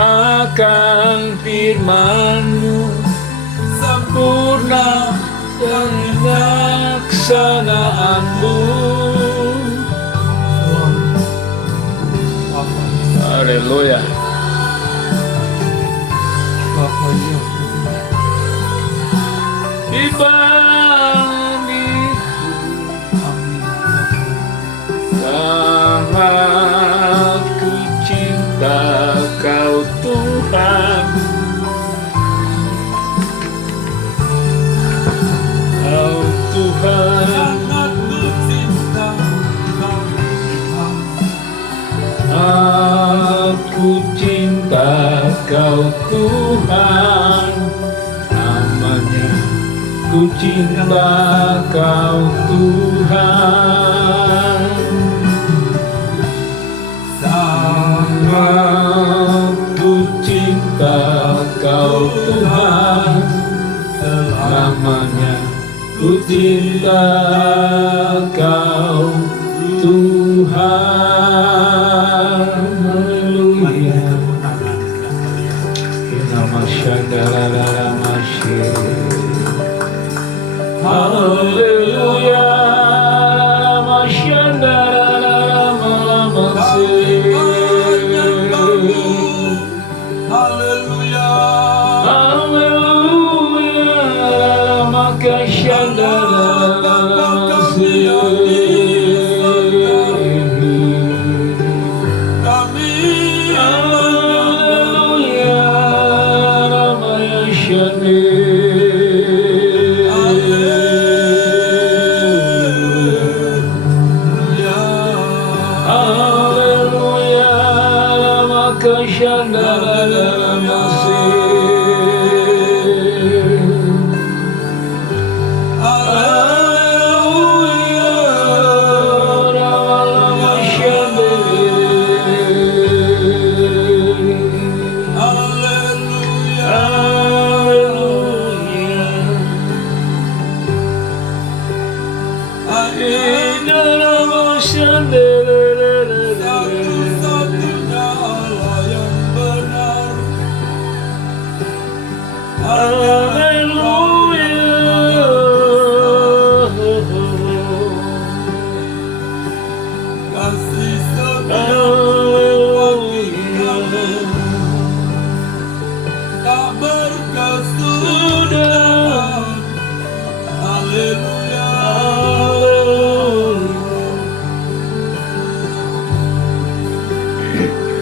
akan firman-Mu, sempurna penyelaksanaan-Mu. Haleluya. Dibandingku sangat ku cinta Kau Tuhan, Kau Tuhan. Sangat ku cinta Kau Tuhan, aku cinta Kau Tuhan, namanya ku cinta Kau Tuhan. Sangat ku cinta Kau Tuhan, selamanya ku cinta Kau Tuhan. Haleluya. Haleluya. Satu-satunya Allah yang benar. Haleluya. Kasih setia tak berkesudahan. Haleluya.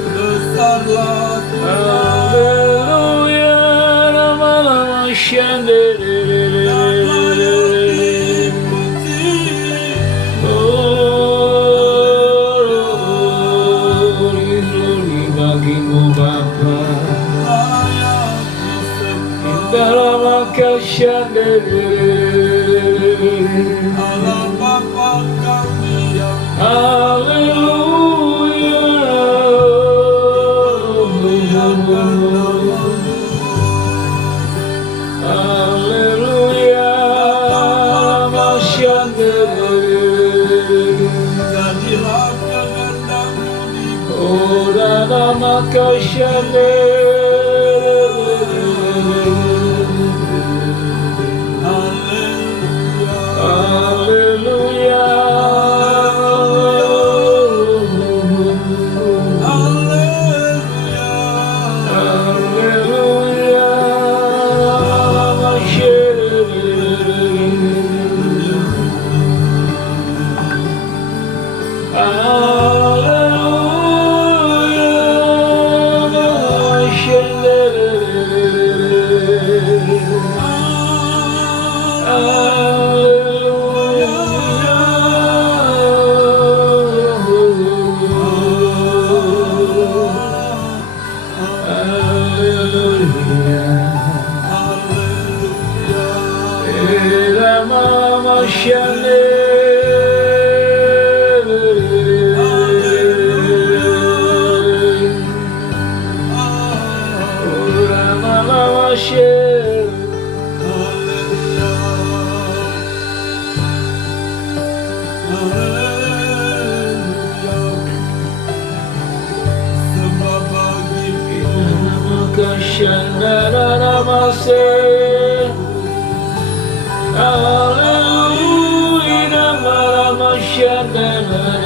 Besarlah Haleluya. Nama-nama bagimu Bapa. Dalam Allah Bapa kami yang Haleluya. Haleluya. Jadilah kehendak-Mu di bumi. Nama Kau Haleluya. Shandaranamase. Hallelujah, Namarama Shandaranamase.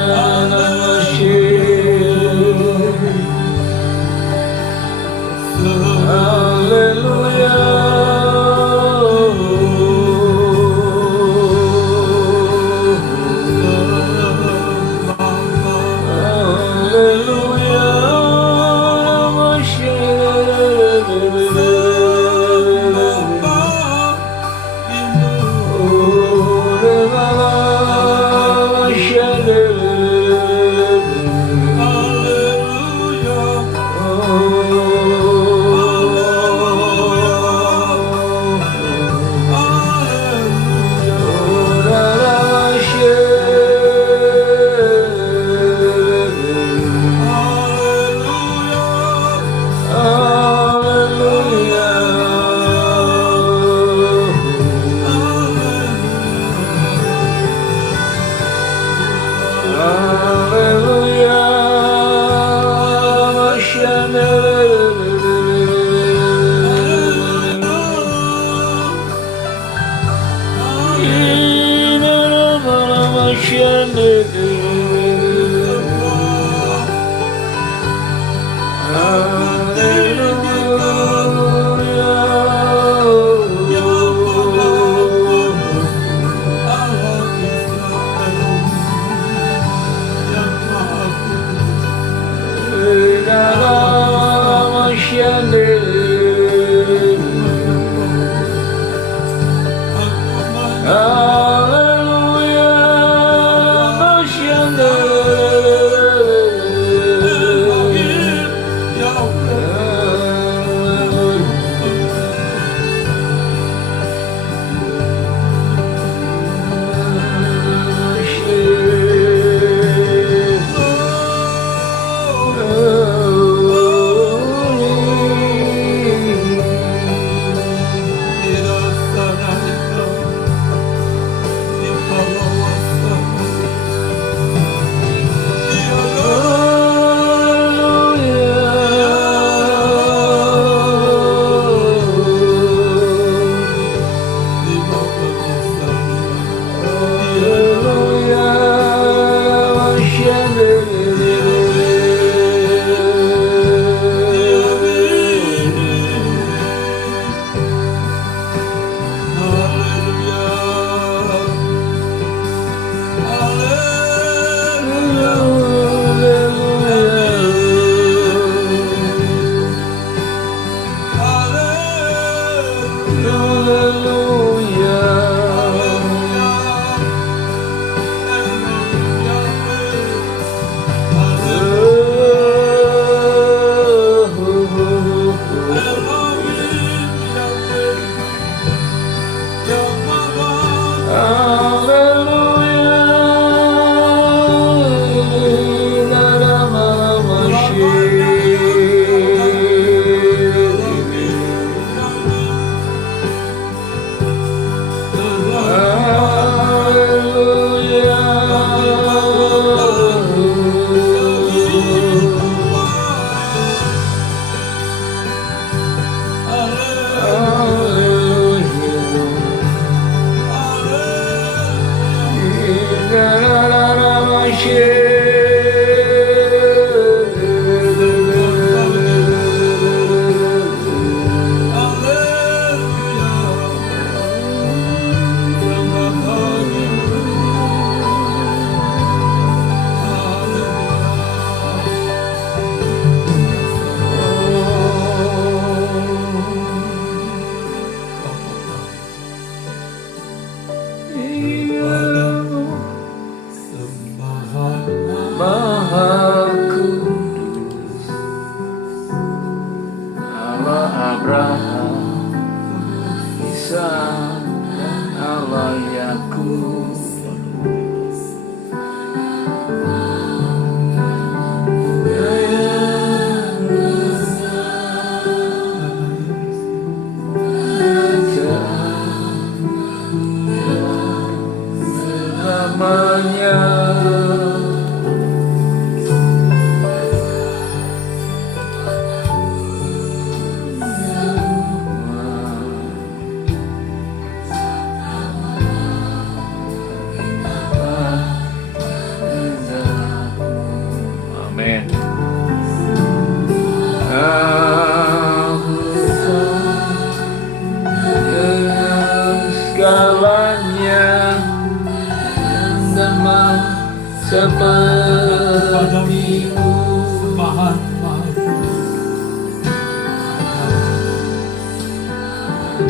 sepertimu.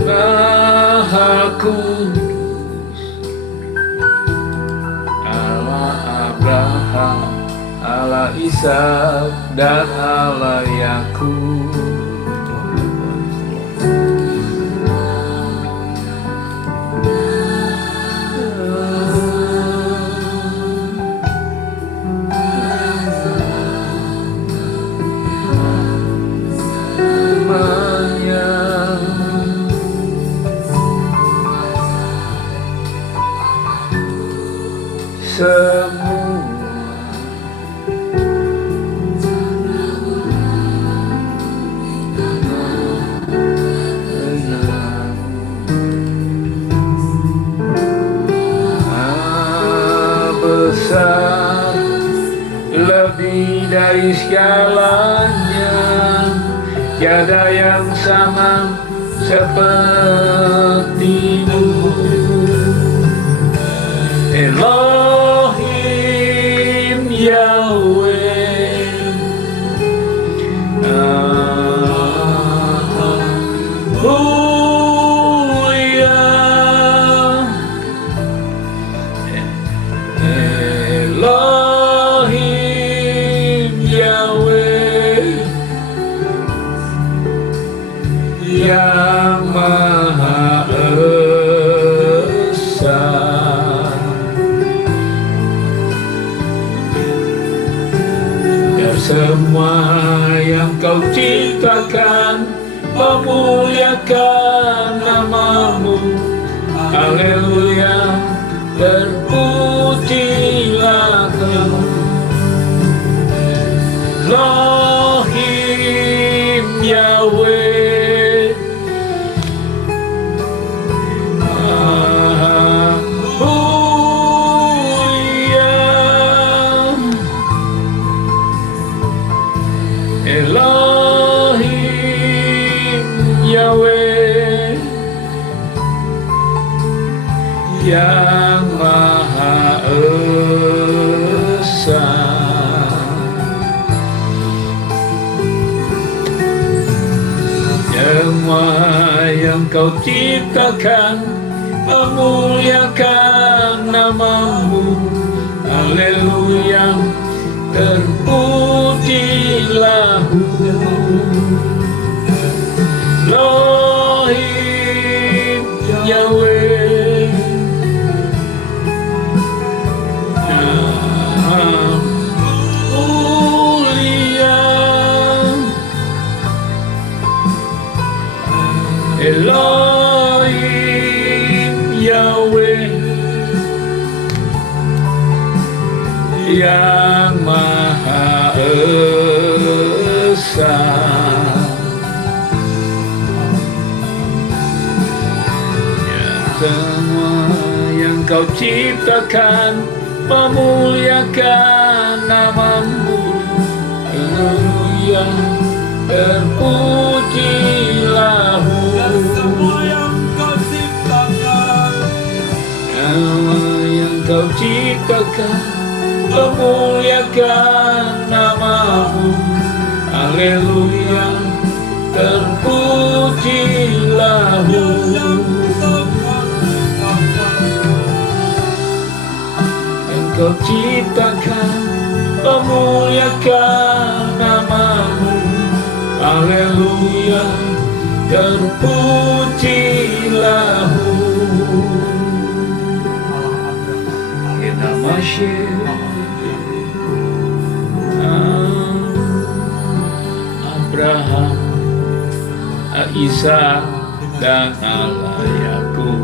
Maha Kudus, Allah Abraham, Allah Ishak dan Allah Yakub. Semua besar lebih dari segalanya, tiada yang sama sepertimu. Elohim Yahweh, mulia. Elohim Yahweh, yang Maha Esa. Semua yang kau ciptakan memuliakan namamu. Haleluya, terpujilah Kau. Elohim Yahweh, Maha mulia. Elohim Yahweh, yang Maha Esa. Semua yang kau ciptakan memuliakan namamu. Haleluya, terpujilah Elohim Yahweh, mulia. Elohim Yahweh, yang Maha Esa. Semua yang kau ciptakan memuliakan namamu. Haleluya, terpujilah semua yang kau ciptakan, yang kau ciptakan memuliakan namamu. Haleluya, terpujilah yang kau ciptakan memuliakan namamu. Haleluya, terpujilah Abraham, Ishak dan Allah Yakub.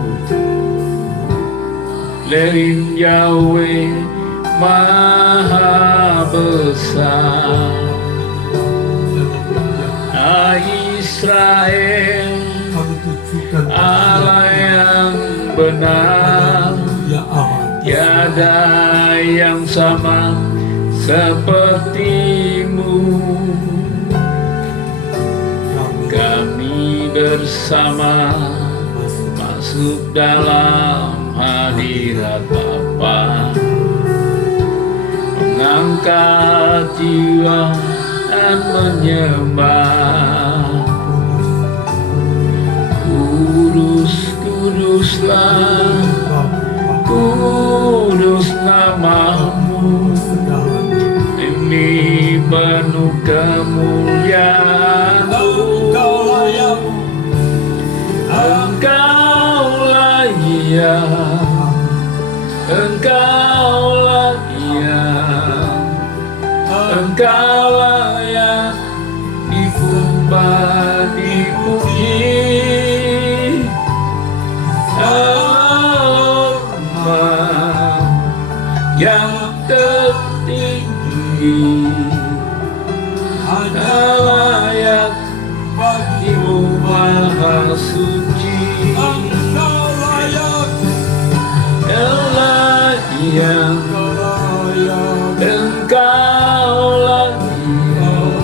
Elohim Yahweh, Maha Besar. Israel, Allah yang benar, tiada yang sama sepertimu. Kami bersama masuk dalam hadirat Bapa, angkat jiwa dan menyembah. Kuduslah, kudus namamu, ini penuh kemuliaan-Mu. Engkaulah yang, Engkaulah yang, Engkaulah yang disembah, dipuji. Allah yang tertinggi, Allah yang bagimu maha suci. Allah yang, Engkaulah yang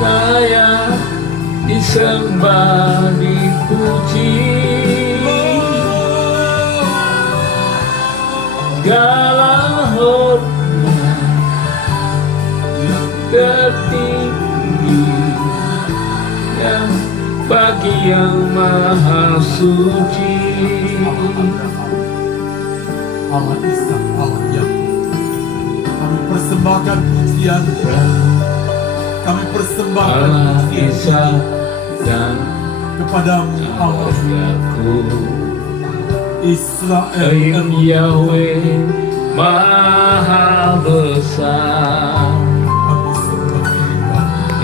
layak disembah, dipuji. Segala hormat yang tertinggi yang bagi yang maha suci. Allah Ishak, Allah Yakub, kami persembahkan pujian, kami persembahkan Allah pujian Ishak dan kepadamu, Allah Yakub. Israel, Yahweh Maha Besar, kami sembah,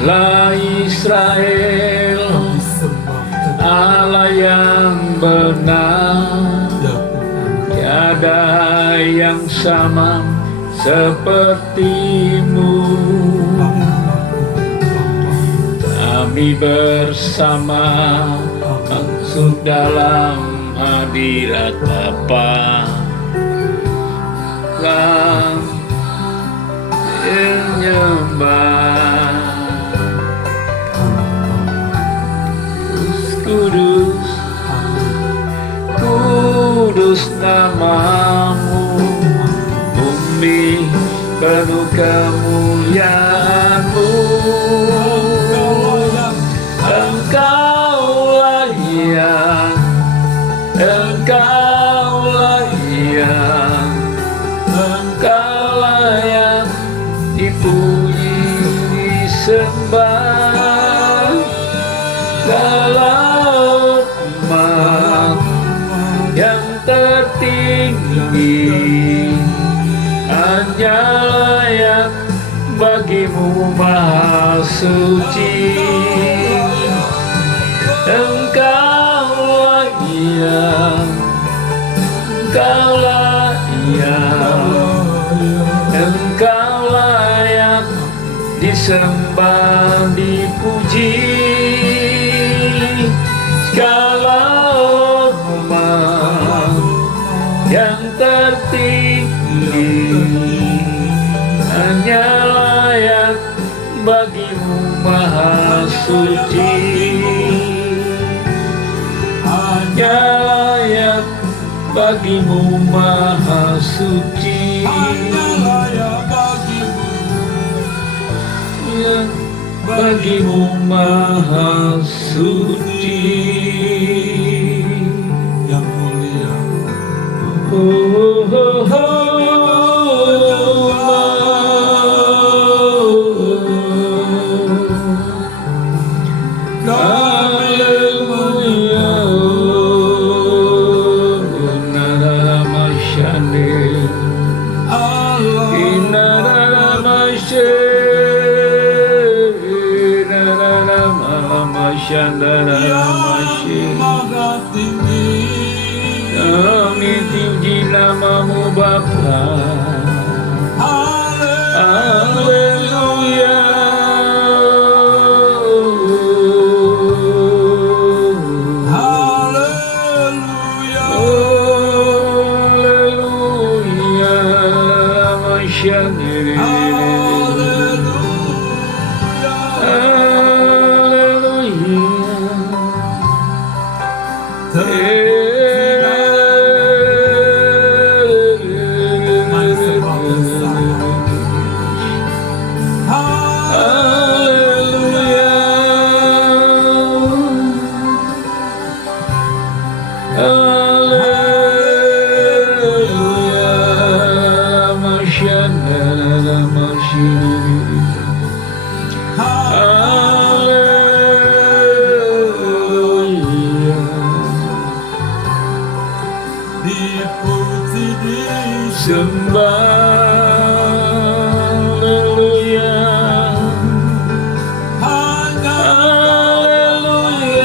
La Israel, kami sembah, Allah yang benar. Tiada yang sama sepertimu. Kami bersama masuk dalam hadirat Bapa, kan menyembah. Kudus, kudus namamu, bumi penuh kemuliaan-Mu. Engkaulah yang, Engkaulah yang, Engkaulah yang dipuji, disembah. Dalam umat yang tertinggi, hanya layak bagimu maha suci. Engkaulah yang, Engkaulah yang, Engkaulah yang disembah, dipuji. Segala hormat yang tertinggi hanya layak bagimu maha suci. Hanya layak bagimu maha suci. Bagimu maha suci. yang mulia. Oh, oh, oh, Haleluya. Maha tinggi, Kami tinggi namamu Bapa. Haleluya. Haleluya. Haleluya. Masyadiri. Haleluya. Haleluya. Haleluya. dipuji Sembah. Haleluya. hanya Haleluya.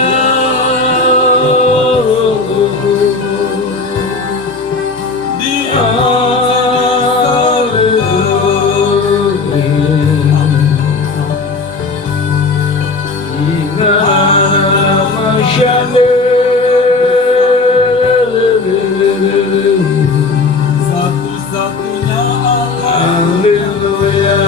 satu-satunya Allah. Haleluya.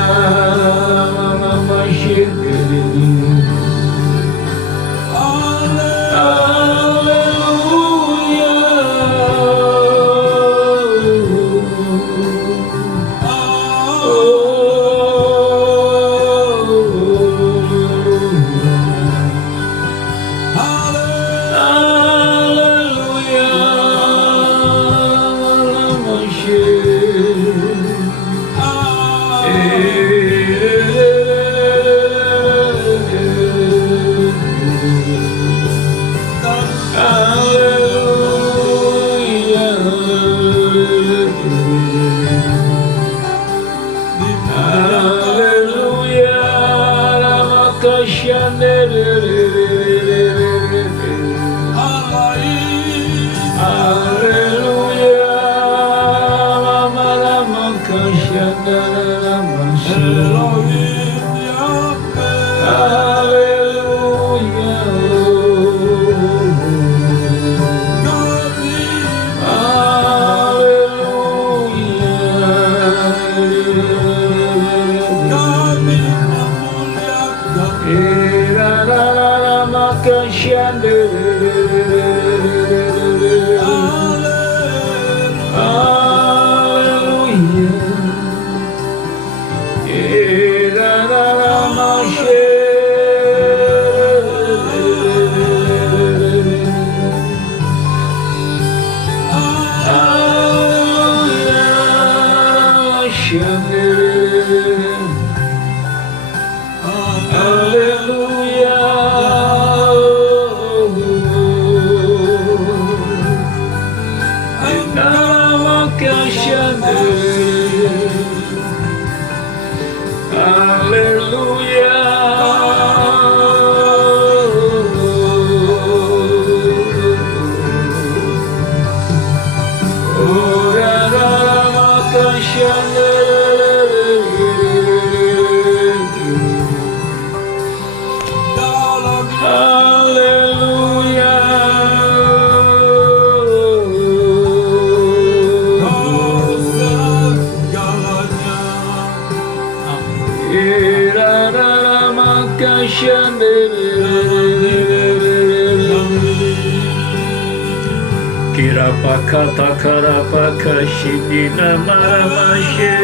Kirapakata karapaka shidina maramashe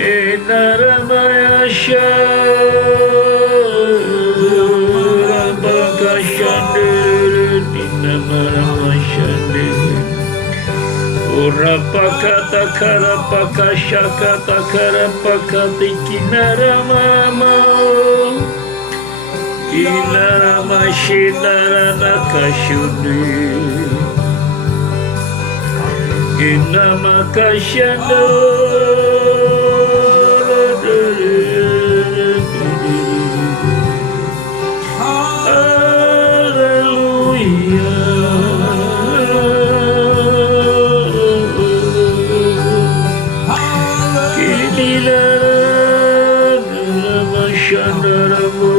enaramayasha rapaka shandere dina maramashande urapakata karapaka shakata karapaka tikinaramama Inaramashindaranakashuni Inamakashanda Hallelujah Kinilaranaramashandaramu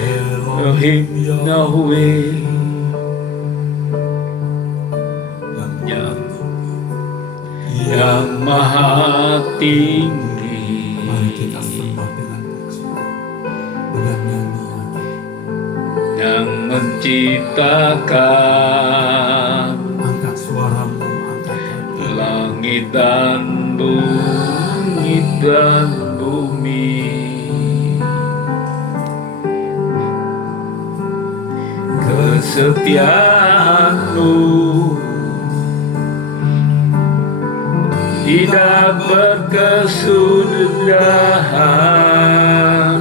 Elohim Yahweh yang maha tinggi kita sembah dengan puji, dengan nyanyian. yang menciptakan Angkat suaramu, angkat hati. langit dan bumi, kesetiaan-Mu tidak berkesudahan,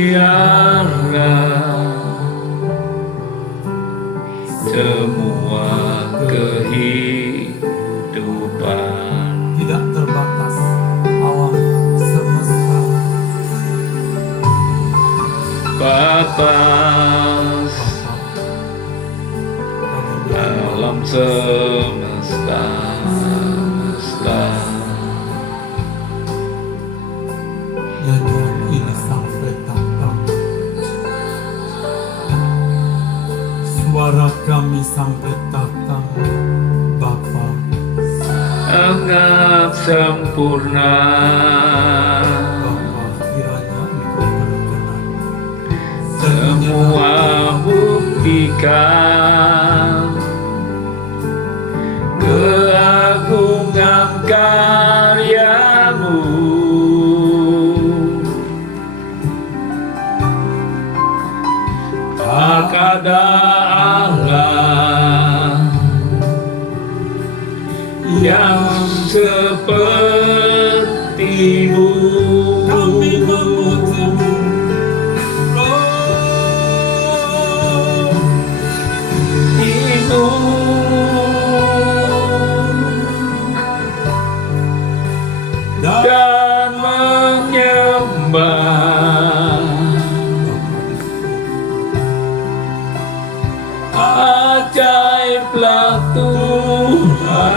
memelihara semua kehidupan. Tidak terbatas alam semesta. Bapa, alam semesta, Nyanyian ini sampai datang. Suara kami sampai datang, Bapa. sangat sempurna. Bapa, kiranya Engkau berkenan. Semua buktikan keagungan karya-Mu. Tak ada Allah yang seperti-Mu. Kami memuji-Mu, dan menyembah. Ajaiblah Tuhan,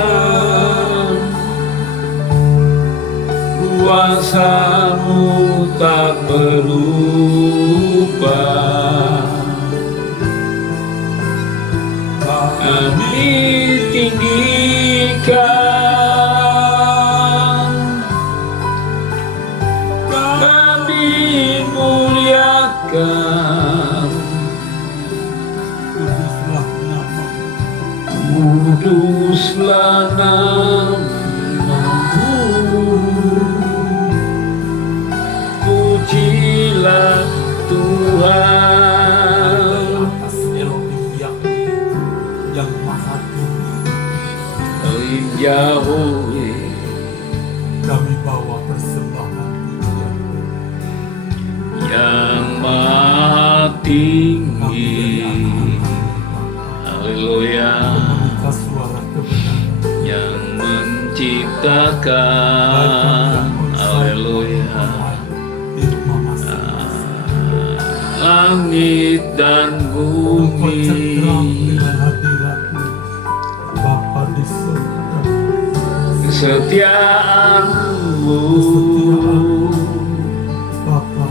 kuasa-Mu tak berubah. Kami tinggikan, kami muliakan, kuduslah nama. kuduslah nama-Mu. Pujilah Tuhan, Atas Elohim yang maha tinggi, Elohim Yahweh, kami bawa persembahan pujian. yang maha tinggi. Haleluya, Meminta suara kebenaran. yang menciptakan. Haleluya, Di rumah masing-masing. langit dan Engkau bumi, cengkram dengan hadirat-Mu, Bapa di surga. kesetiaan-Mu Bapa,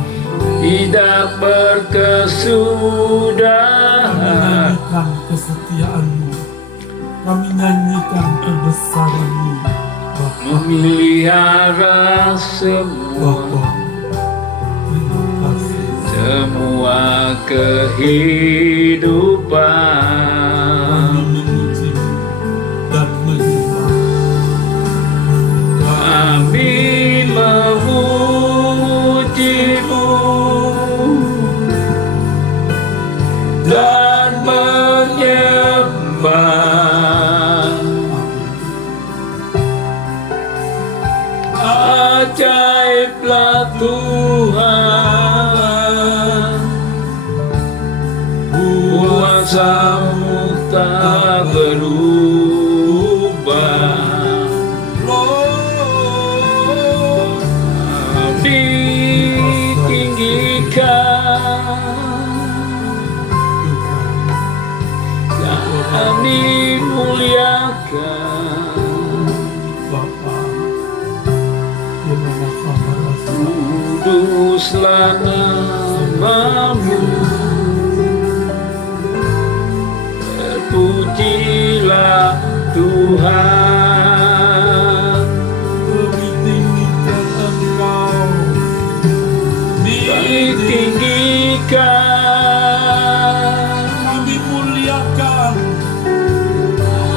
tidak kami berkesudahan, nyanyikan kesetiaan-Mu, kami nyanyikan kebesaran-Mu, Bapa. memelihara semua Bapa, terima kasih. semua Kami kehidupan. memuji-Mu dan menyembah. Kami memuji-Mu dan menyembah. Ajaiblah Tuhan, kuasa-Mu tak berubah. Ditinggikan, kami muliakan, Bapa, di mana kabar Rasul, kuduslah nama-Mu. Terpujilah Tuhan. Tuhan, lebih tinggikan Engkau, ditinggikan, kami muliakan,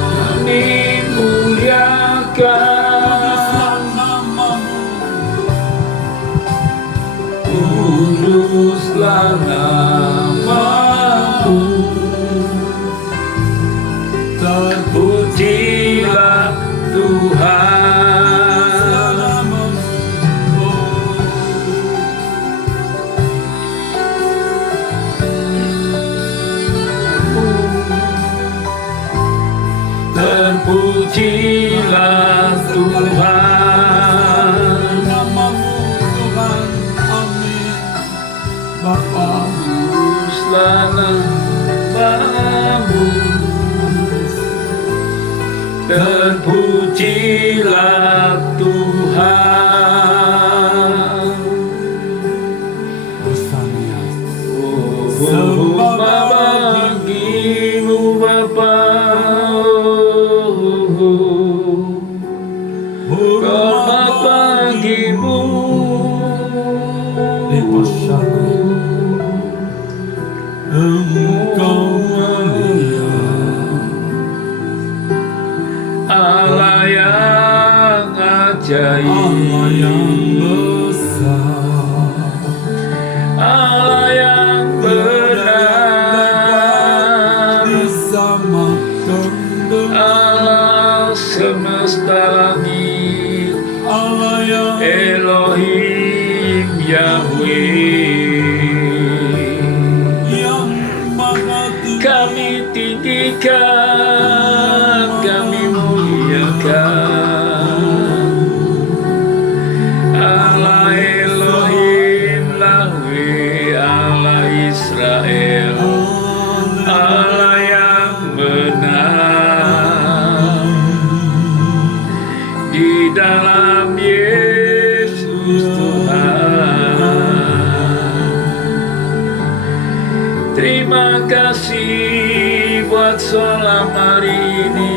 kami muliakan, namamu, kuduslah namamu, terpujilah Tuhan. Terpujilah Tuhan, Namamu Tuhan, amin. Bapa, kuduslah namamu, terpujilah Tuhan. Hosania, Sembah bagimu Bapa, hormat bagimu, Engkau mulia, Allah yang ajaib, Allah yang besar, Allah yang benar, disamakan dengan Allah semesta langit, Allah yang Elohim Yahweh. Maha Tinggi. Kami tinggikan, kami muliakan Allah Elohim Yahweh, Allah Israel, Allah yang benar di dalam Yesus Tuhan. Terima kasih buat sholat hari ini.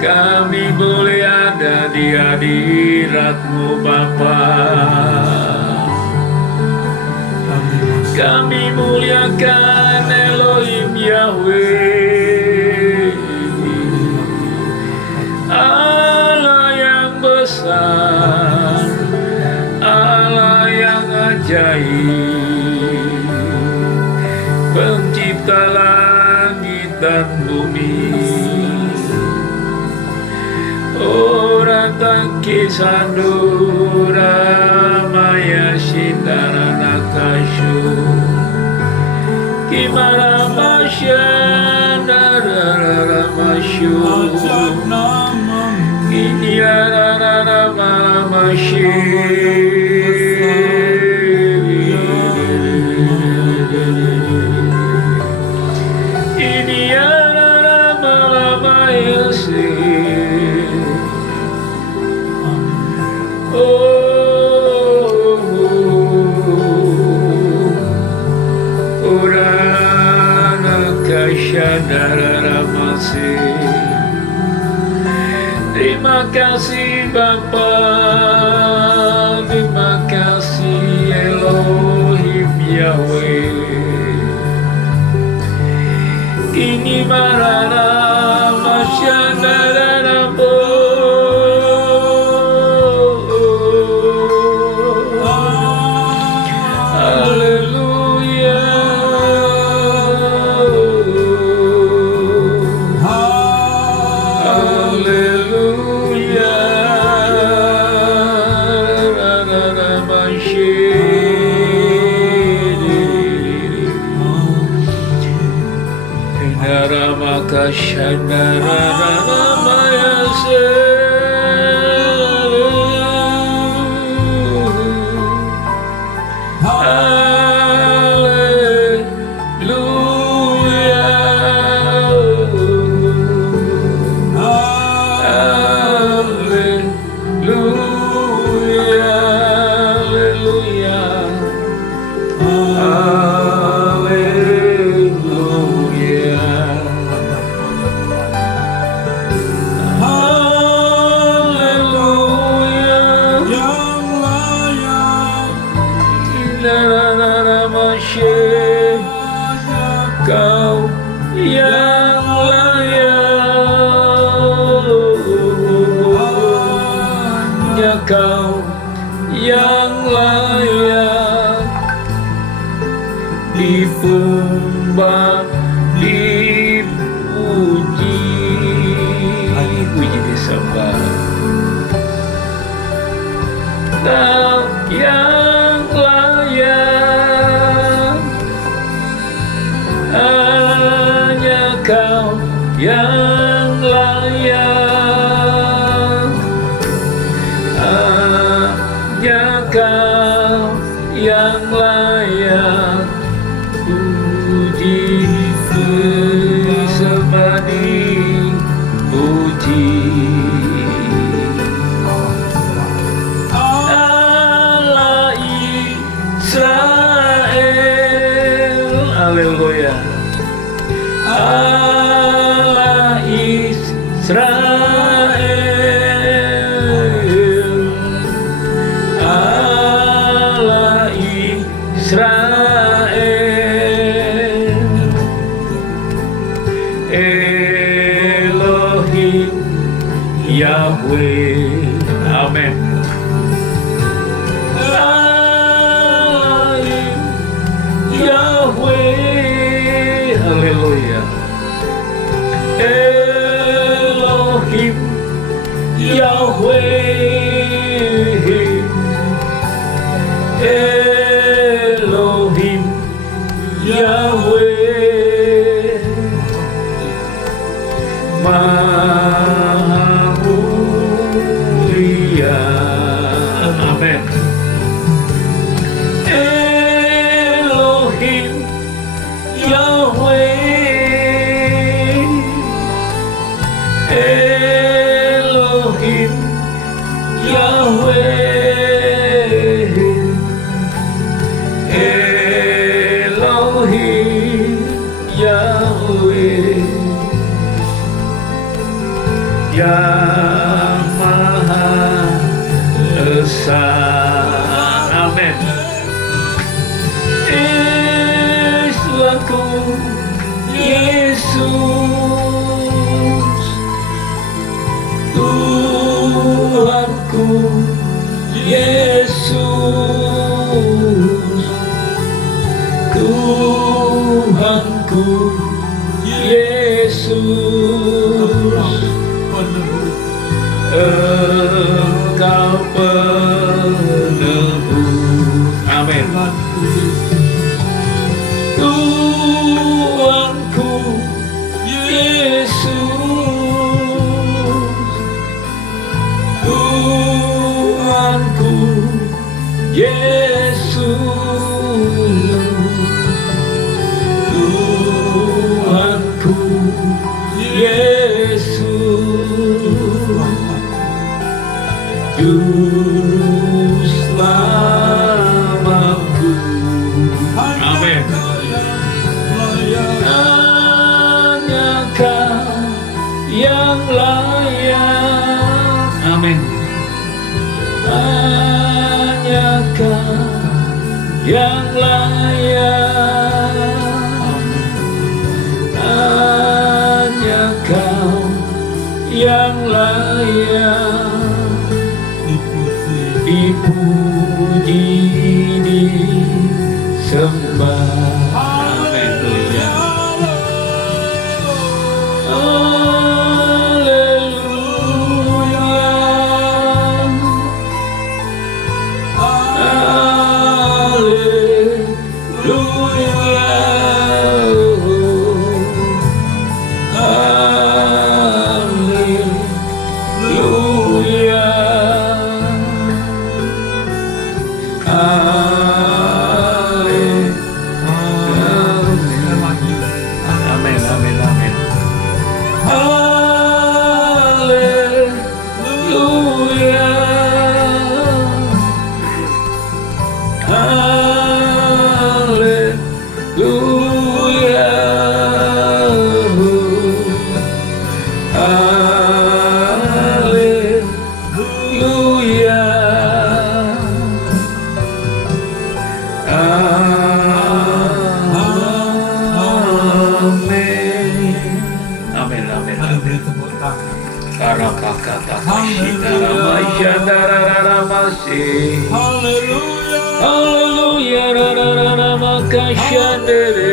Kami boleh ada di hadirat-Mu Bapa. Kami muliakan Elohim Yahweh, Allah yang besar, Allah yang ajaib, pencipta langit dan bumi. Ora taki sandura maya sindara nakashu, kimara masya darara masyu, Ajak namamu, ini arara masyi. Terima kasih Bapa, terima kasih Elohim Yahweh. Ini marana masyadara bo. Haleluya. Haleluya. Kau yang layak disembah, dipuji, puji disembah. Kau yang layak, hanya Kau yang layak, hanya Kau yang layak, puji disembah, dipuji. Allah Israel, haleluya. Allah Israel, Allah Israel, Elohim Yahweh, amin. Elohim Yahweh, haleluya. Elohim Yahweh, Elohim Yahweh, Maha Mulia, amin. Elohim Yahweh, Elohim Yahweh, Elohim Yahweh, Yang Maha Esa, amin. Islamku Yesus, Tuhanku Yesus, Tuhanku Yesus, Engkau penebus, amin. Tuhanku Yesus, Tuhanku Yesus, Tuhanku Yesus, Juru Selamatku, amin. Hanya Kau yang layak, amin. Hanya Kau yang layak, hanya Kau yang layak, dipuji, disembah. Haleluya. Haleluya. Haleluya. Karapakata Kashitara Maishandara Masi. Haleluya. Haleluya Rarara Makashandere.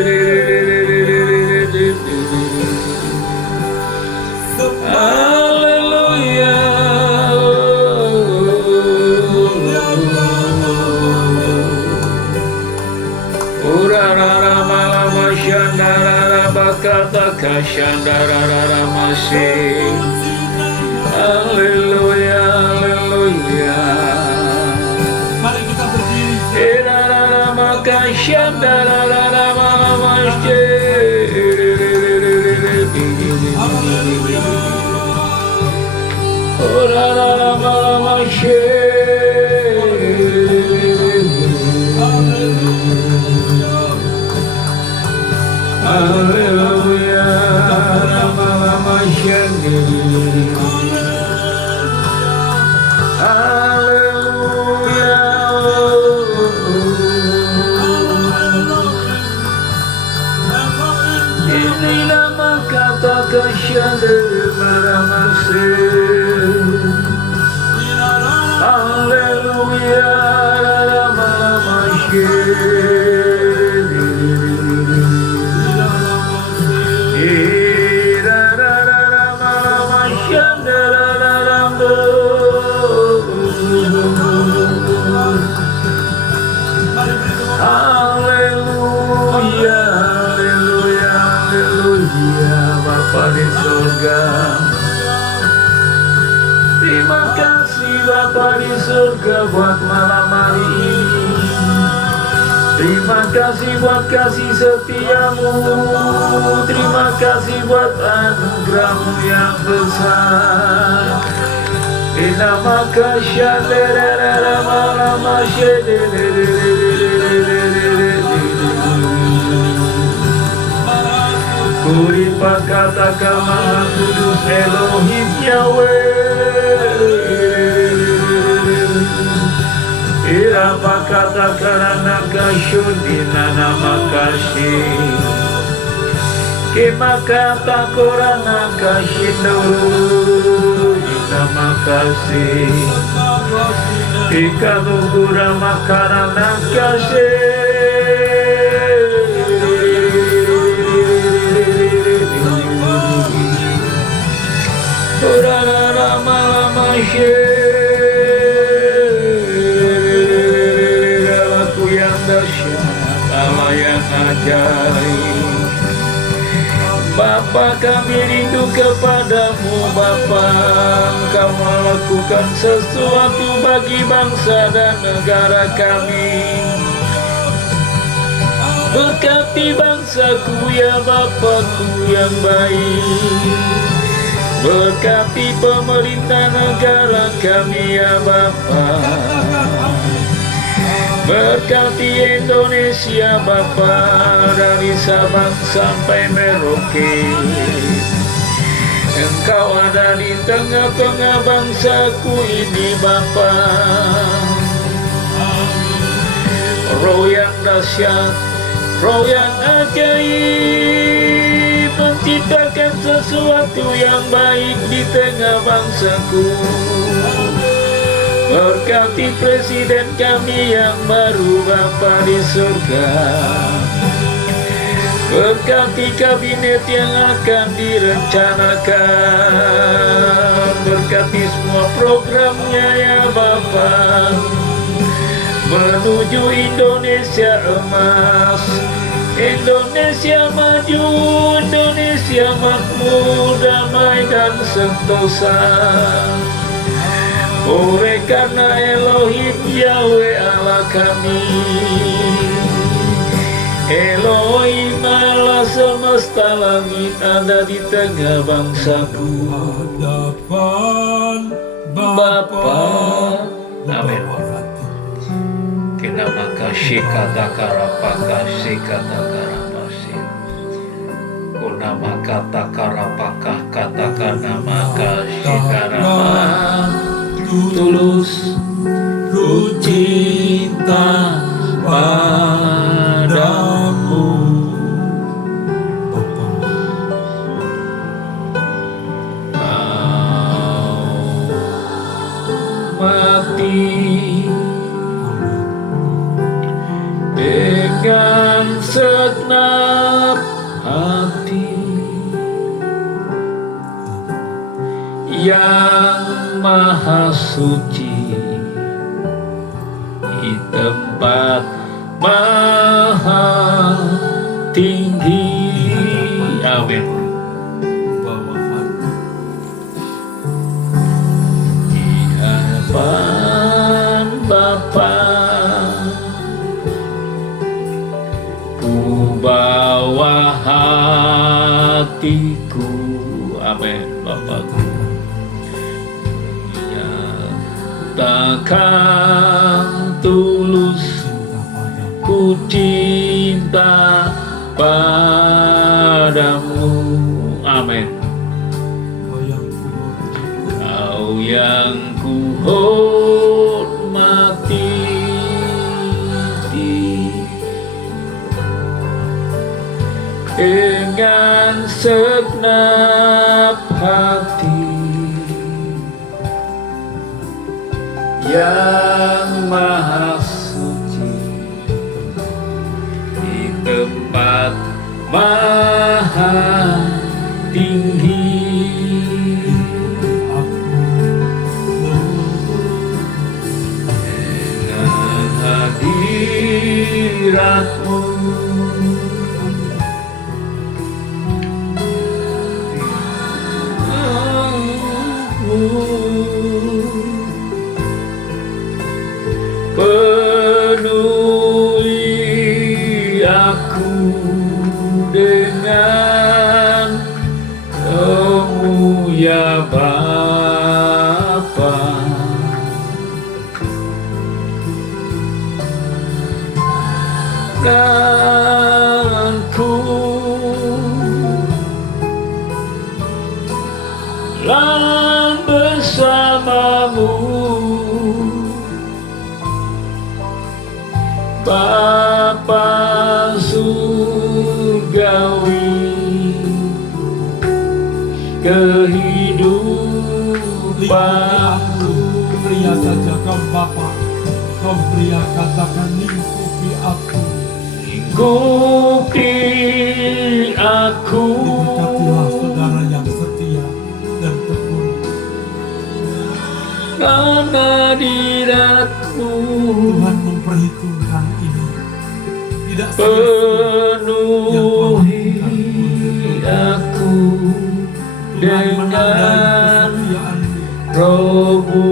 Haleluya. Urarara Malama Shandara Bakata Kashandara Masi. Haleluya, haleluya. Mari kita berdiri. Erarara makashandarara malamashe. Haleluya. Orarara malamashe. Haleluya, malamashe. Haleluya. Ini nama kata kasyadir maramase. Haleluya, maramase. Haleluya, haleluya, haleluya, Bapa di surga. Terima kasih Bapa di surga buat malam hari ini. Terima kasih buat kasih setiamu. Terima kasih buat anugerahmu yang besar. Nama kasyadera malam Kuri pakataka maha kudus Elohim Yahweh. Ira pakataka rana kasyudina nama kasih. Kemakata korana kasyiduru. Nama kasih. Ika nugura makarana kasih. Urara malama aku yang dahsyat, Allah yang ajaib. Bapa, kami rindu kepadamu Bapa. Engkau melakukan sesuatu bagi bangsa dan negara kami. Berkati bangsaku ya Bapakku yang baik. Berkati pemerintah negara kami ya Bapa. Berkati Indonesia Bapa, dari Sabang sampai Merauke. Engkau ada di tengah-tengah bangsaku ini Bapa. Roh yang dahsyat, roh yang ajaib, menciptakan sesuatu yang baik di tengah bangsaku. Berkati presiden kami yang baru Bapa di surga. Berkati kabinet yang akan direncanakan. Berkati semua programnya ya Bapa, menuju Indonesia emas, Indonesia maju, Indonesia makmur, damai dan sentosa. Oleh karena Elohim Yahweh Allah kami, Elohim Allah semesta langit ada di tengah bangsaku. Hadapan Bapa. Amin. Kita maka shikata karapaka shikata karapasi. Kuna makata karapaka katakan maka shikarama. Tulus ku cinta padamu. hati dengan segenap hati yang maha suci di tempat maha tinggi. Amin. Bawa hati Di hadapan Bapa ku bawa hatiku. Amin. Bapakku nyatakan tulus ku cinta padamu. Amin. Kau yang ku hormati dengan segenap hati yang maha suci di tempat maha tinggi. Dengan hadiratmu penuhi aku dengan kamu ya Bapa. Dan ku lalang bersamamu Bapa surgawi, kehidupanku. Pria saja kau Bapa, kau pria katakan lingkupi aku. Lingkupi aku. Diberkatilah saudara yang setia dan tekun. Karena hadiratmu Tuhan memperhitungkan ini. Tidak penuhi aku dengan rohmu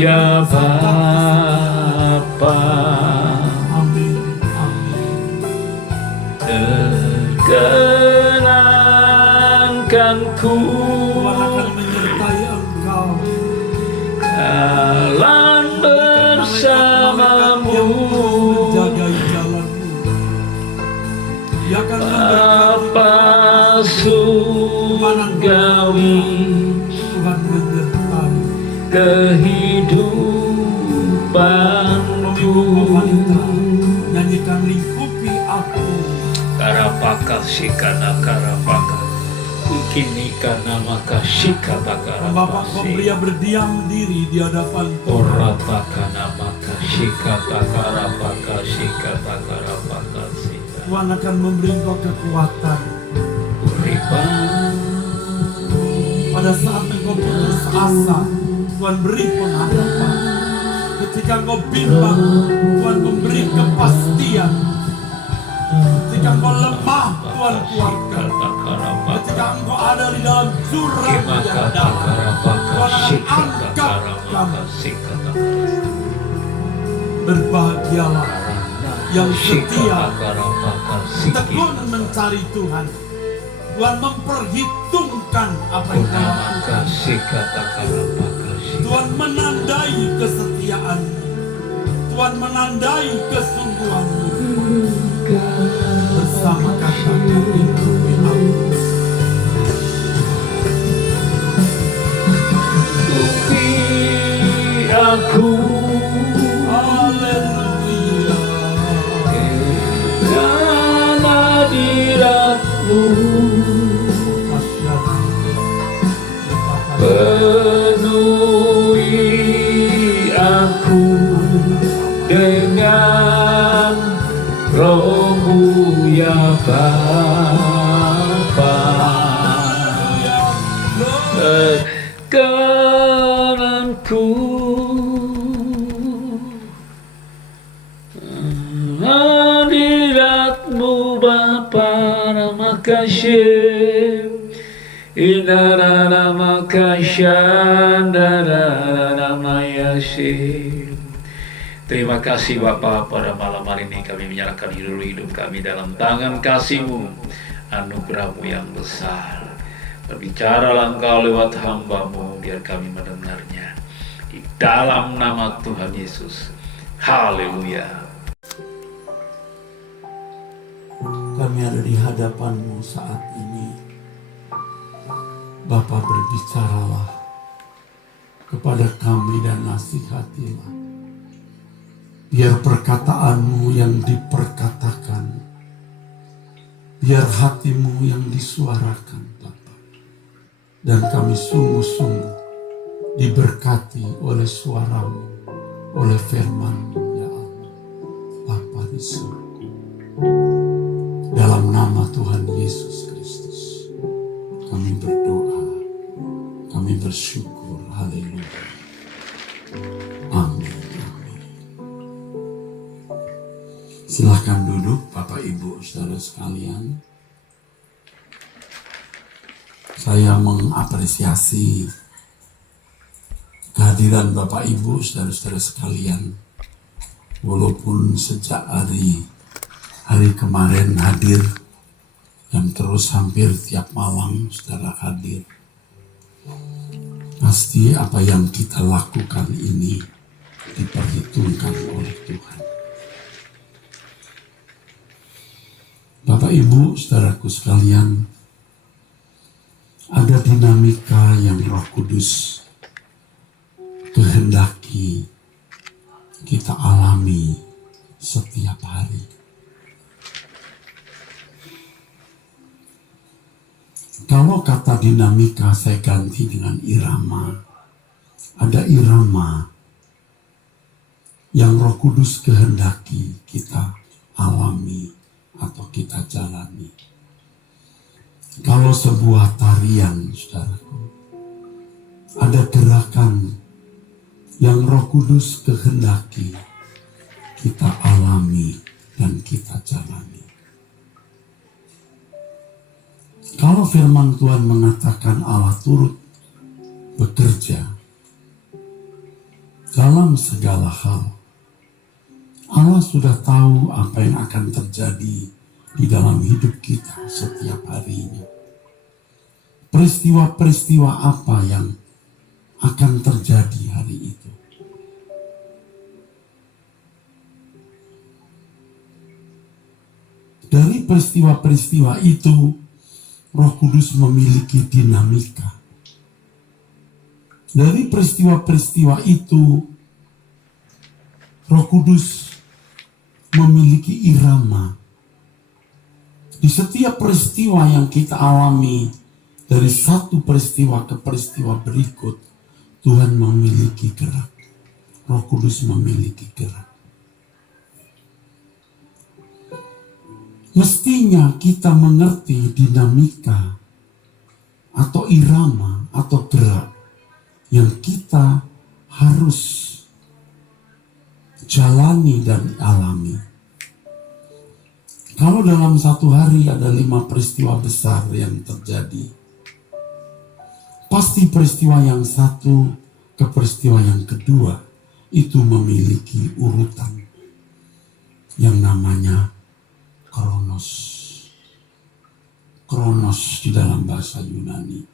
ya Bapa. Amin, amin. Kenangkanku Tuhan akan menyertai engkau. jalan bersamamu Menjagai jalanmu. Dia akan Bapa surgawi, Tuhan menyertai. kehidupanku. Wanita, nyanyikan lingkupi aku. Karapaka sikana karapaka kini kana maka sikata Bapak kau karapasi pria berdiam diri di hadapan Tuhan. orapaka namaka sikata karapaka sikata karapaka sita Tuhan akan memberi engkau kekuatan. uripan Pada saat engkau putus asa, Tuhan beri pengharapan. Ketika engkau bimbang, Tuhan memberi kepastian. Ketika engkau lemah, Tuhan kuatkan. Ketika engkau ada di dalam jurang yang dalam, Tuhan akan angkat kamu. Berbahagialah yang setia, tekun mencari Tuhan. Tuhan memperhitungkan apa yang kau lakukan. Tuhan menandai kesetiaanmu. Tuhan menandai kesungguhanmu. Bersama kata lingkupi aku. Lingkupi aku. Haleluya. Dengan hadiratmu penuhi aku aku. Hadiratmu Bapa nama kasih, Inara nama kasyandara nama yasih. Terima kasih Bapa, pada malam hari ini kami menyerahkan hidup kami dalam tangan kasih-Mu, anugerah-Mu yang besar. Berbicaralah Engkau lewat hamba-Mu, biar kami mendengarnya. Di dalam nama Tuhan Yesus. Haleluya. Kami ada di hadapan-Mu saat ini. Bapa, berbicaralah kepada kami dan nasihatilah. Biar perkataan-Mu yang diperkatakan, biar hati-Mu yang disuarakan, Bapa. Dan kami sungguh-sungguh diberkati oleh suara-Mu, oleh firman-Mu, ya Allah. Bapa di surga. Dalam nama Tuhan Yesus Kristus, kami berdoa, kami bersyukur. Haleluya. Amin. Amin. Silakan duduk Bapak Ibu Saudara sekalian. Saya mengapresiasi kehadiran Bapak Ibu Saudara-saudara sekalian. Walaupun sejak hari kemarin hadir, dan terus hampir tiap malam saudara hadir. Pasti apa yang kita lakukan ini diperhitungkan oleh Tuhan. Bapak Ibu saudaraku sekalian, ada dinamika yang Roh Kudus kehendaki kita alami setiap hari. Kalau kata dinamika saya ganti dengan irama. Ada irama yang Roh Kudus kehendaki kita alami atau kita jalani. Kalau sebuah tarian, saudaraku, ada gerakan yang Roh Kudus kehendaki kita alami dan kita jalani. Kalau firman Tuhan mengatakan Allah turut bekerja dalam segala hal, Allah sudah tahu apa yang akan terjadi di dalam hidup kita setiap harinya. Peristiwa-peristiwa apa yang akan terjadi hari itu. Dari peristiwa-peristiwa itu, Roh Kudus memiliki dinamika. Dari peristiwa-peristiwa itu, Roh Kudus memiliki irama. Di setiap peristiwa yang kita alami, dari satu peristiwa ke peristiwa berikut, Tuhan memiliki gerak. Roh Kudus memiliki gerak. Mestinya kita mengerti dinamika atau irama atau gerak yang kita harus jalani dan alami. Kalau dalam satu hari ada 5 peristiwa besar yang terjadi, pasti peristiwa yang satu ke peristiwa yang kedua itu memiliki urutan yang namanya kronos. Kronos di dalam bahasa Yunani.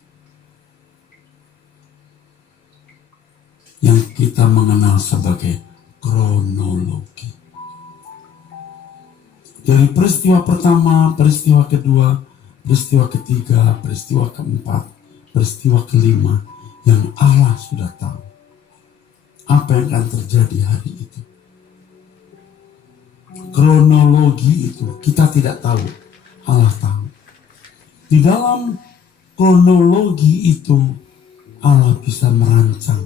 Yang kita mengenal sebagai kronologi. Dari peristiwa pertama, peristiwa kedua, peristiwa ketiga, peristiwa keempat, peristiwa kelima, yang Allah sudah tahu apa yang akan terjadi hari itu. Kronologi itu kita tidak tahu, Allah tahu. Di dalam kronologi itu Allah bisa merancang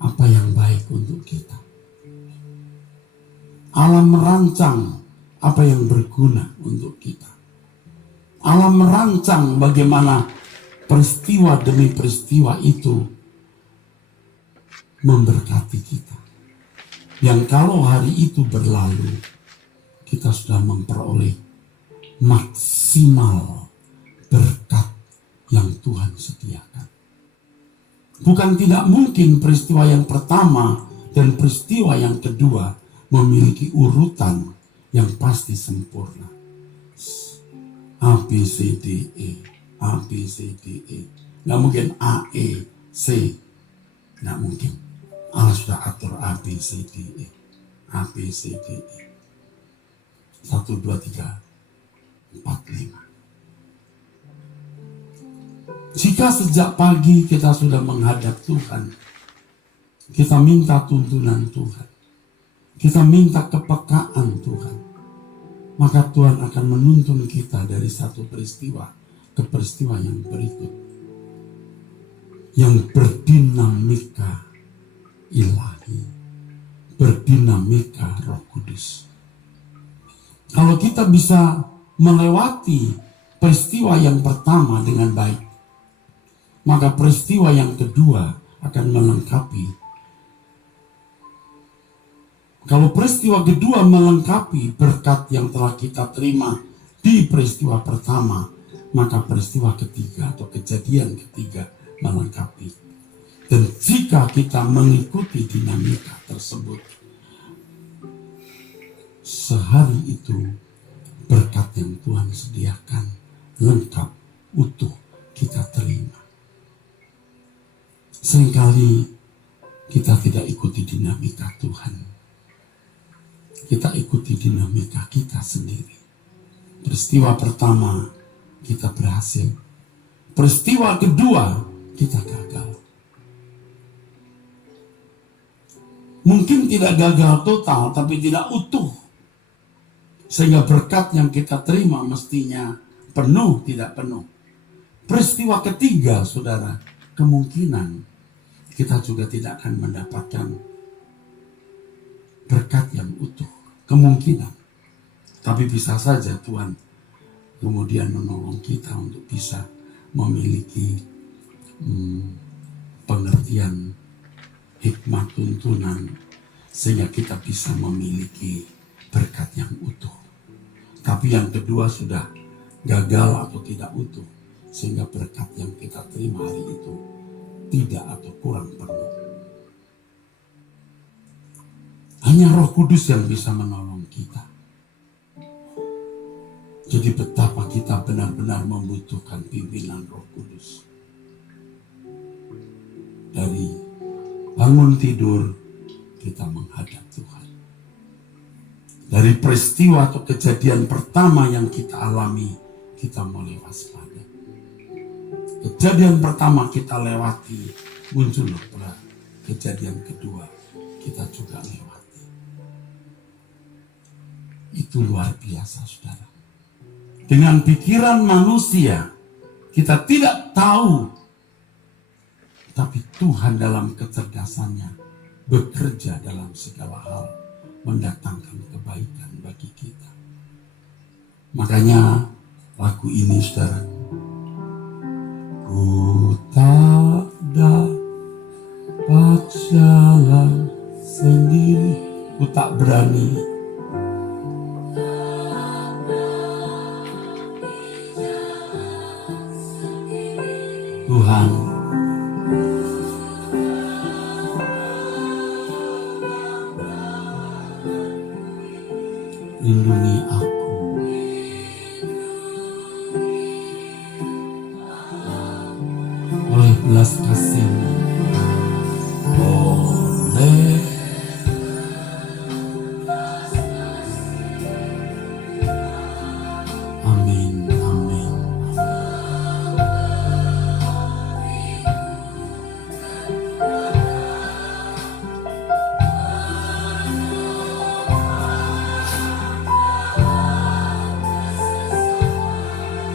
apa yang baik untuk kita. Allah merancang apa yang berguna untuk kita. Allah merancang bagaimana peristiwa demi peristiwa itu memberkati kita. Yang kalau hari itu berlalu, kita sudah memperoleh maksimal berkat yang Tuhan sediakan. Bukan tidak mungkin peristiwa yang pertama dan peristiwa yang kedua memiliki urutan yang pasti sempurna. A, B, C, D, E. A, B, C, D, E. Nggak mungkin A, E, C. Nggak mungkin. Allah sudah atur A, B, C, D, E. A, B, C, D, E. 1, 2, 3, 4, 5. Jika sejak pagi kita sudah menghadap Tuhan, kita minta tuntunan Tuhan, kita minta kepekaan Tuhan, maka Tuhan akan menuntun kita dari satu peristiwa ke peristiwa yang berikut, yang berdinamika ilahi, berdinamika Roh Kudus. Kalau kita bisa melewati peristiwa yang pertama dengan baik, maka peristiwa yang kedua akan melengkapi. Kalau peristiwa kedua melengkapi berkat yang telah kita terima di peristiwa pertama, maka peristiwa ketiga atau kejadian ketiga melengkapi. Dan jika kita mengikuti dinamika tersebut, sehari itu berkat yang Tuhan sediakan lengkap, utuh kita terima. Seringkali kita tidak ikuti dinamika Tuhan. Kita ikuti dinamika kita sendiri. Peristiwa pertama kita berhasil. Peristiwa kedua kita gagal. Mungkin tidak gagal total, tapi tidak utuh. Sehingga berkat yang kita terima mestinya penuh, tidak penuh. Peristiwa ketiga, saudara, kemungkinan kita juga tidak akan mendapatkan berkat yang utuh. Kemungkinan. Tapi bisa saja Tuhan kemudian menolong kita untuk bisa memiliki pengertian hikmat tuntunan sehingga kita bisa memiliki berkat yang utuh. Tapi yang kedua sudah gagal atau tidak utuh, sehingga berkat yang kita terima hari itu tidak atau kurang penuh. Hanya Roh Kudus yang bisa menolong kita. Jadi betapa kita benar-benar membutuhkan pimpinan Roh Kudus. Dari bangun tidur kita menghadap Tuhan. Dari peristiwa atau kejadian pertama yang kita alami, kita mulai waspada. Kejadian pertama kita lewati, muncullah kejadian kedua kita juga lewati. Itu luar biasa, saudara. Dengan pikiran manusia kita tidak tahu, tapi Tuhan dalam kecerdasannya bekerja dalam segala hal, mendatangkan kebaikan bagi kita. Makanya lagu ini, saudara, ku tak dapat jalan sendiri, ku tak berani. Tuhan, lindungi aku. Oleh belas kasih-Mu, oleh amin, amin.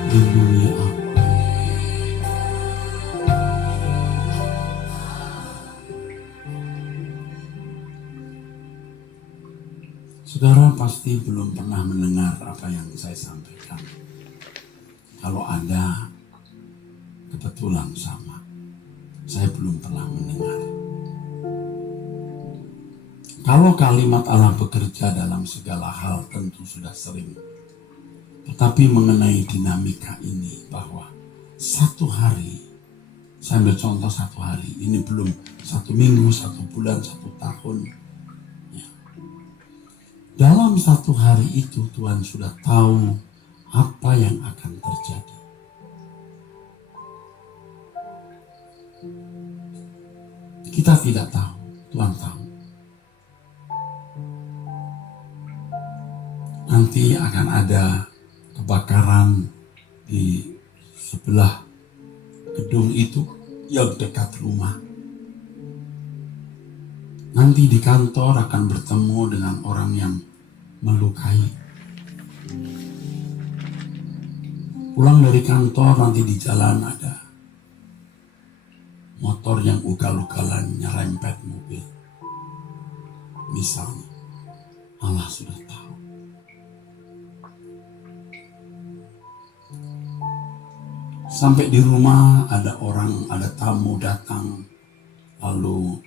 Lindungi aku. Saudara pasti belum pernah mendengar apa yang saya sampaikan. Kalau ada, kebetulan sama. Saya belum pernah mendengar. Kalau kalimat Allah bekerja dalam segala hal tentu sudah sering. Tetapi mengenai dinamika ini bahwa satu hari, saya ambil contoh satu hari, ini belum 1 minggu, 1 bulan, 1 tahun. Ya. Dalam 1 hari itu Tuhan sudah tahu apa yang akan terjadi. Kita tidak tahu, Tuhan tahu. Nanti akan ada kebakaran di sebelah gedung itu yang dekat rumah. Nanti di kantor akan bertemu dengan orang yang melukai. Pulang dari kantor nanti di jalan ada motor yang ugal-ugalan nyerempet mobil. Misalnya, Allah sudah tahu. Sampai di rumah ada orang, ada tamu datang, lalu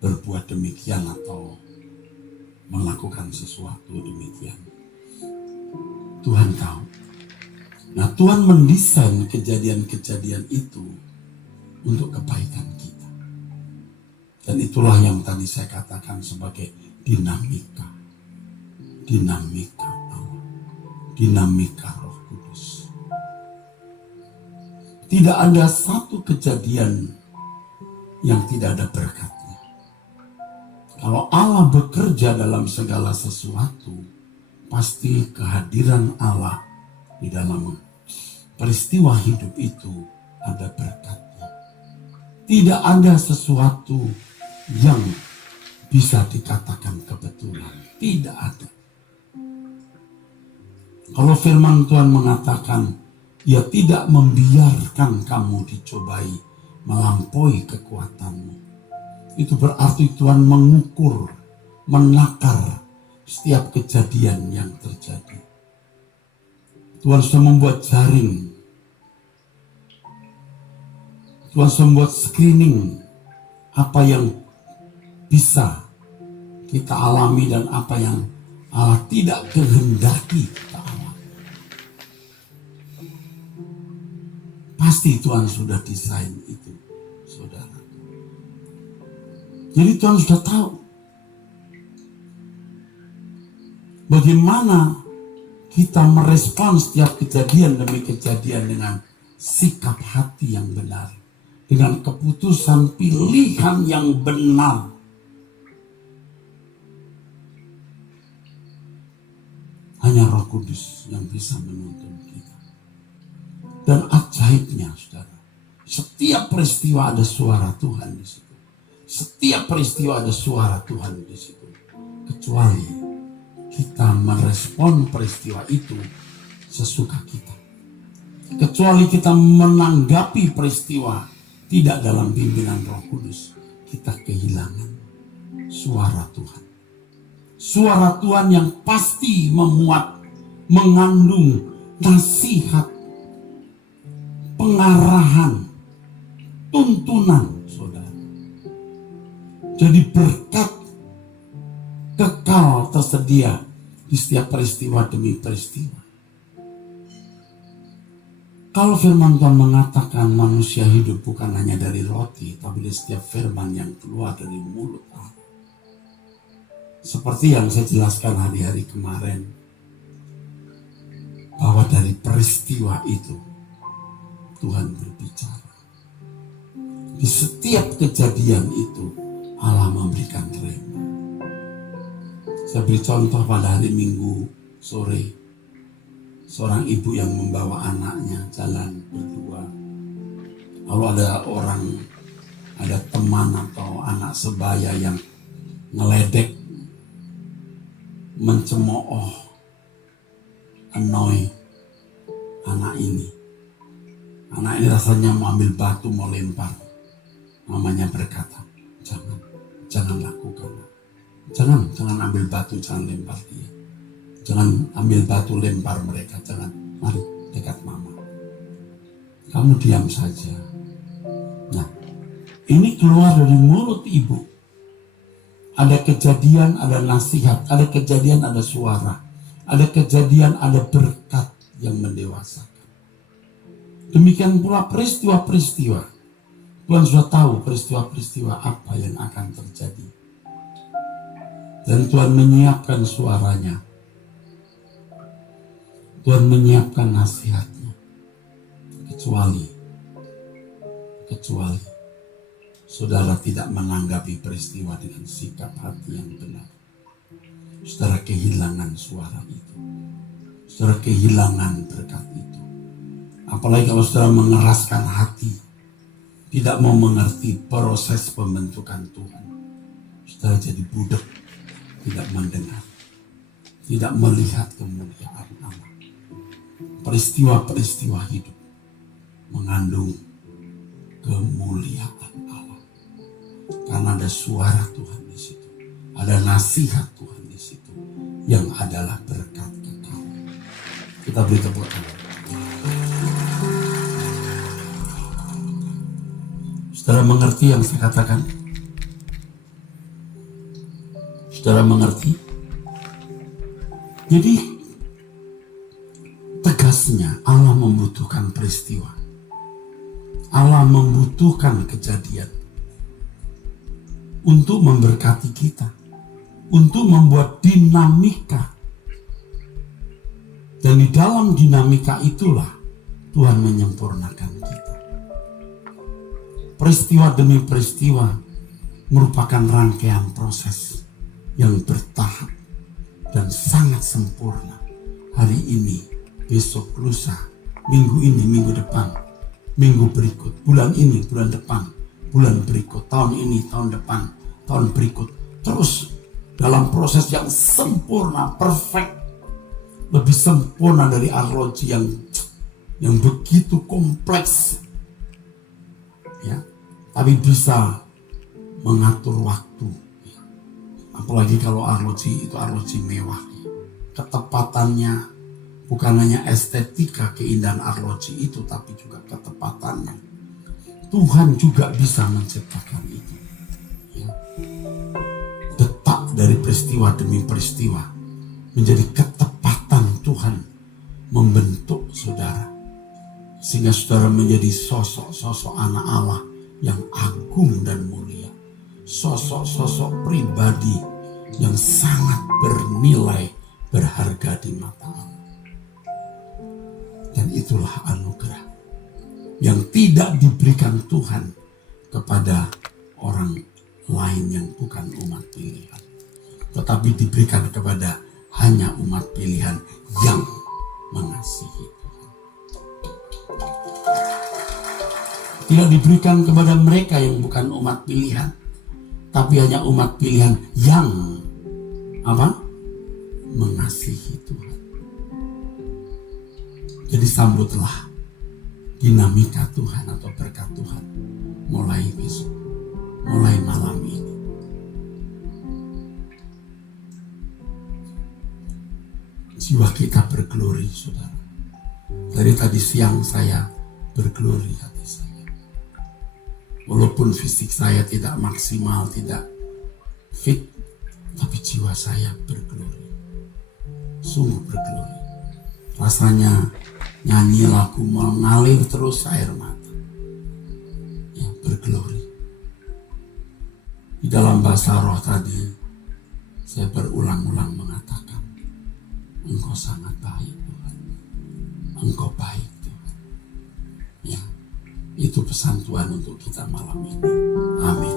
berbuat demikian atau melakukan sesuatu demikian. Tuhan tahu. Nah, Tuhan mendesain kejadian-kejadian itu untuk kebaikan kita. Dan itulah yang tadi saya katakan sebagai dinamika. Dinamika Allah. Dinamika Roh Kudus. Tidak ada satu kejadian yang tidak ada berkatnya. Kalau Allah bekerja dalam segala sesuatu, pasti kehadiran Allah di dalam peristiwa hidup itu ada berkatnya. Tidak ada sesuatu yang bisa dikatakan kebetulan. Tidak ada. Kalau firman Tuhan mengatakan, Ia tidak membiarkan kamu dicobai melampaui kekuatanmu. Itu berarti Tuhan mengukur, menakar setiap kejadian yang terjadi. Tuhan sudah membuat jaring. Tuhan sudah membuat screening apa yang bisa kita alami dan apa yang Allah tidak kehendaki kita alami. Pasti Tuhan sudah desain itu, saudara. Jadi Tuhan sudah tahu bagaimana kita merespon setiap kejadian demi kejadian dengan sikap hati yang benar, dengan keputusan pilihan yang benar. Hanya Roh Kudus yang bisa menuntun kita. Dan ajaibnya, saudara, setiap peristiwa ada suara Tuhan di situ. Setiap peristiwa ada suara Tuhan di situ. Kecuali kita merespon peristiwa itu sesuka kita. Kecuali kita menanggapi peristiwa tidak dalam pimpinan Roh Kudus, kita kehilangan suara Tuhan. Suara Tuhan yang pasti memuat, mengandung nasihat, pengarahan, tuntunan, saudara. Jadi berkat kekal tersedia di setiap peristiwa demi peristiwa. Kalau firman Tuhan mengatakan manusia hidup bukan hanya dari roti, tapi dari setiap firman yang keluar dari mulut Allah. Seperti yang saya jelaskan hari-hari kemarin, bahwa dari peristiwa itu Tuhan berbicara. Di setiap kejadian itu Allah memberikan rema. Saya beri contoh pada hari Minggu sore, seorang ibu yang membawa anaknya jalan berdua. Lalu ada orang, ada teman atau anak sebaya yang ngeledek, mencemooh, annoy anak ini. Anak ini rasanya mau ambil batu, mau lempar. Mamanya berkata, jangan lakukan. Jangan ambil batu, jangan lempar dia. Jangan ambil batu, lempar mereka. Jangan, mari dekat mama. Kamu diam saja. Nah, ini keluar dari mulut ibu. Ada kejadian, ada nasihat, ada kejadian, ada suara, ada kejadian, ada berkat yang mendewasakan. Demikian pula peristiwa-peristiwa. Tuhan sudah tahu peristiwa-peristiwa apa yang akan terjadi. Dan Tuhan menyiapkan suaranya. Tuhan menyiapkan nasihatnya. Kecuali saudara tidak menanggapi peristiwa dengan sikap hati yang benar. Saudara kehilangan suara itu. Saudara kehilangan berkat itu. Apalagi kalau saudara mengeraskan hati, tidak mau mengerti proses pembentukan Tuhan. Saudara jadi budak, tidak mendengar, tidak melihat kemuliaan Allah. Peristiwa-peristiwa hidup mengandung kemuliaan Allah. Karena ada suara Tuhan di situ, ada nasihat Tuhan di situ, yang adalah berkat kekal. Kita beri tepuk tangan. Saudara mengerti yang saya katakan? Saudara mengerti? Jadi tegasnya Allah membutuhkan peristiwa. Allah membutuhkan kejadian untuk memberkati kita, untuk membuat dinamika. Dan di dalam dinamika itulah Tuhan menyempurnakan kita. Peristiwa demi peristiwa merupakan rangkaian proses yang bertahap dan sangat sempurna. Hari ini, besok, lusa, minggu ini, minggu depan, minggu berikut, bulan ini, bulan depan, bulan berikut, tahun ini, tahun depan, tahun berikut. Terus dalam proses yang sempurna, perfect, lebih sempurna dari arloji yang begitu kompleks, ya, tapi bisa mengatur waktu. Apalagi kalau arloji itu arloji mewah, ketepatannya bukan hanya estetika keindahan arloji itu, tapi juga ketepatannya. Tuhan juga bisa menciptakan itu. Ya. Detak dari peristiwa demi peristiwa menjadi ketepatan Tuhan membentuk saudara, sehingga saudara menjadi sosok-sosok anak Allah yang agung dan mulia, sosok-sosok pribadi yang sangat bernilai, berharga di mata Allah. Dan itulah anugerah yang tidak diberikan Tuhan kepada orang lain yang bukan umat pilihan, tetapi diberikan kepada hanya umat pilihan yang mengasihi Tuhan. Tidak diberikan kepada mereka yang bukan umat pilihan, tapi hanya umat pilihan yang mengasihi Tuhan. Jadi sambutlah dinamika Tuhan atau berkat Tuhan mulai besok, mulai malam ini. Jiwa kita berglori, saudara. Dari tadi siang saya berglori hati saya. Walaupun fisik saya tidak maksimal, tidak fit, tapi jiwa saya berglori. Sungguh berglori. Rasanya nyanyi lagu mengalir terus air mata. Ya, berglori. Di dalam bahasa roh tadi, saya berulang-ulang mengatakan, Engkau sangat baik Tuhan. Engkau baik Tuhan. Ya, itu pesan Tuhan untuk kita malam ini. Amin.